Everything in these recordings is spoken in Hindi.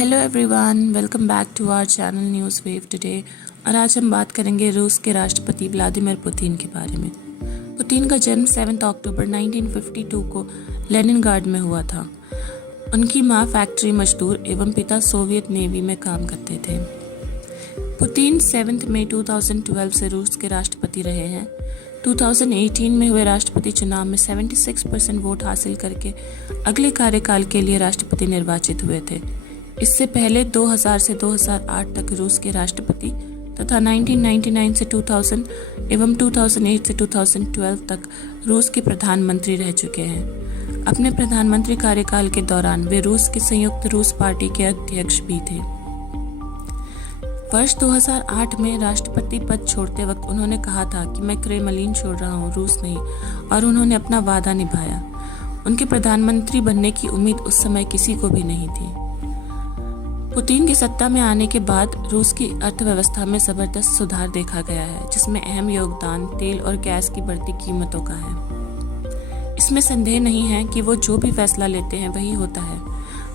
Hello everyone, welcome back to our channel news wave today. और आज हम बात करेंगे रूस के राष्ट्रपति व्लादिमीर पुतिन के बारे में। पुतिन का जन्म 7 अक्टूबर 1952 को लेनिनग्राड में हुआ था। उनकी मां फैक्ट्री मजदूर एवं पिता सोवियत नेवी में काम करते थे। पुतिन 7 मई 2012 से रूस के राष्ट्रपति रहे हैं। 2018 में हुए राष्ट्रपति चुनाव में 76% वोट हासिल करके अगले कार्यकाल के लिए राष्ट्रपति निर्वाचित हुए थे। इससे पहले 2000 से 2008 तक रूस के राष्ट्रपति तथा 1999 से 2000 एवं 2008 से 2012 तक रूस के प्रधानमंत्री रह चुके हैं। अपने प्रधानमंत्री कार्यकाल के दौरान वे रूस के संयुक्त रूस पार्टी के अध्यक्ष भी थे। वर्ष 2008 में राष्ट्रपति पद छोड़ते वक्त उन्होंने कहा था कि मैं क्रेमलिन छोड़ रहा हूँ, रूस नहीं, और उन्होंने अपना वादा निभाया। उनके प्रधानमंत्री बनने की उम्मीद उस समय किसी को भी नहीं थी। पुतिन की सत्ता में आने के बाद रूस की अर्थव्यवस्था में जबरदस्त सुधार देखा गया है, जिसमें अहम योगदान तेल और गैस की बढ़ती कीमतों का है। इसमें संदेह नहीं है कि वो जो भी फैसला लेते हैं वही होता है।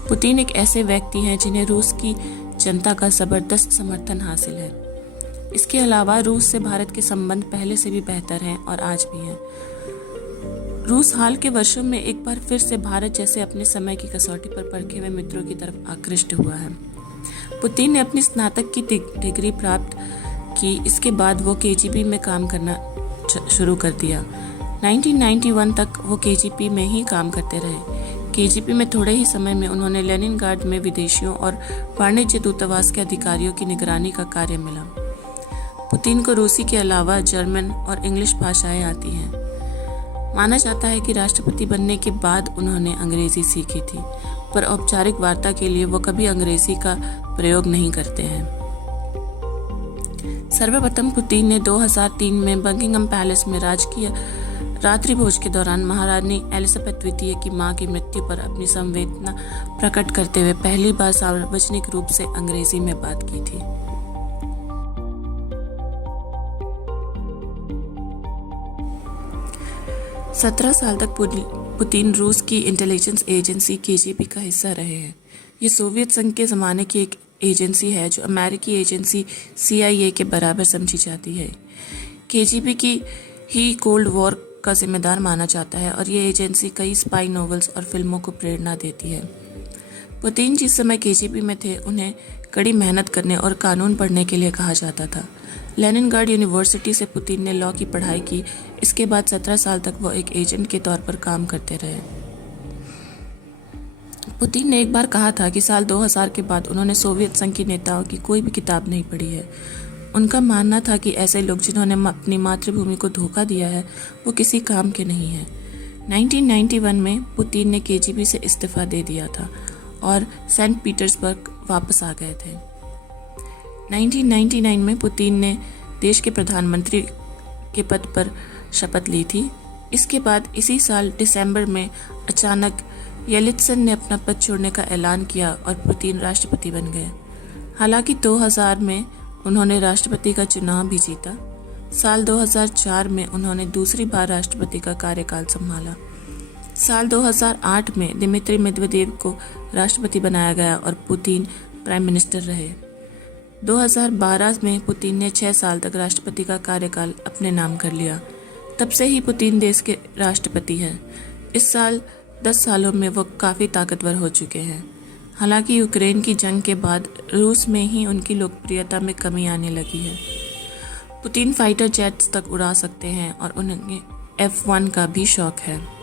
पुतिन एक ऐसे व्यक्ति हैं जिन्हें रूस की जनता का जबरदस्त समर्थन हासिल है। इसके अलावा रूस से भारत के संबंध पहले से भी बेहतर हैं और आज भी हैं। रूस हाल के वर्षों में एक बार फिर से भारत जैसे अपने समय की कसौटी पर परखे हुए मित्रों की तरफ आकृष्ट हुआ है। पुतिन ने अपनी स्नातक की डिग्री प्राप्त की। इसके बाद वो केजीबी में काम करना शुरू कर दिया। 1991 तक वो केजीबी में ही काम करते रहे। केजीबी में थोड़े ही समय में उन्होंने लेनिनग्राड में विदेशियों और वाणिज्य दूतावास के अधिकारियों की निगरानी का कार्य मिला। पुतिन को रूसी के अलावा जर्मन और इंग्लिश भाषाएं आती हैं। माना जाता है कि राष्ट्रपति बनने के बाद उन्होंने अंग्रेजी सीखी थी, पर औपचारिक वार्ता के लिए वो कभी अंग्रेजी का प्रयोग नहीं करते हैं। सर्वप्रथम पुतिन ने 2003 में बकिंघम पैलेस में राजकीय रात्रि भोज के दौरान महारानी एलिजाबेथ द्वितीय की मां की मृत्यु पर अपनी संवेदना प्रकट करते हुए पहली बार सार्वजनिक रूप से अंग्रेजी में बात की थी। सत्रह साल तक पुतिन रूस की इंटेलिजेंस एजेंसी केजीबी का हिस्सा रहे हैं। ये सोवियत संघ के ज़माने की एक एजेंसी है जो अमेरिकी एजेंसी CIA के बराबर समझी जाती है। केजीबी की ही कोल्ड वॉर का जिम्मेदार माना जाता है और ये एजेंसी कई स्पाई नॉवेल्स और फिल्मों को प्रेरणा देती है। पुतिन जिस समय केजीबी में थे उन्हें कड़ी मेहनत करने और कानून पढ़ने के लिए कहा जाता था। लेनिनग्राड यूनिवर्सिटी से पुतिन ने लॉ की पढ़ाई की। इसके बाद 17 साल तक वो एक एजेंट के तौर पर काम करते रहे। पुतिन ने एक बार कहा था कि साल 2000 के बाद उन्होंने सोवियत संघ के नेताओं की कोई भी किताब नहीं पढ़ी है। उनका मानना था कि ऐसे लोग जिन्होंने अपनी मातृभूमि को धोखा दिया है वो किसी काम के नहीं हैं। 1991 में पुतिन ने केजीबी से इस्तीफा दे दिया था और सेंट पीटर्सबर्ग वापस आ गए थे। 1999 में पुतिन ने देश के प्रधानमंत्री के पद पर शपथ ली थी। इसके बाद इसी साल दिसंबर में अचानक येलित्सिन ने अपना पद छोड़ने का ऐलान किया और पुतिन राष्ट्रपति बन गए। हालांकि 2000 में उन्होंने राष्ट्रपति का चुनाव भी जीता। साल 2004 में उन्होंने दूसरी बार राष्ट्रपति का कार्यकाल संभाला। साल 2008 में दिमित्री मेदवेदेव को राष्ट्रपति बनाया गया और पुतिन प्राइम मिनिस्टर रहे। 2012 में पुतिन ने 6 साल तक राष्ट्रपति का कार्यकाल अपने नाम कर लिया। तब से ही पुतिन देश के राष्ट्रपति हैं। इस साल 10 सालों में वो काफ़ी ताकतवर हो चुके हैं। हालांकि यूक्रेन की जंग के बाद रूस में ही उनकी लोकप्रियता में कमी आने लगी है। पुतिन फाइटर जेट्स तक उड़ा सकते हैं और उन्हें F1 का भी शौक है।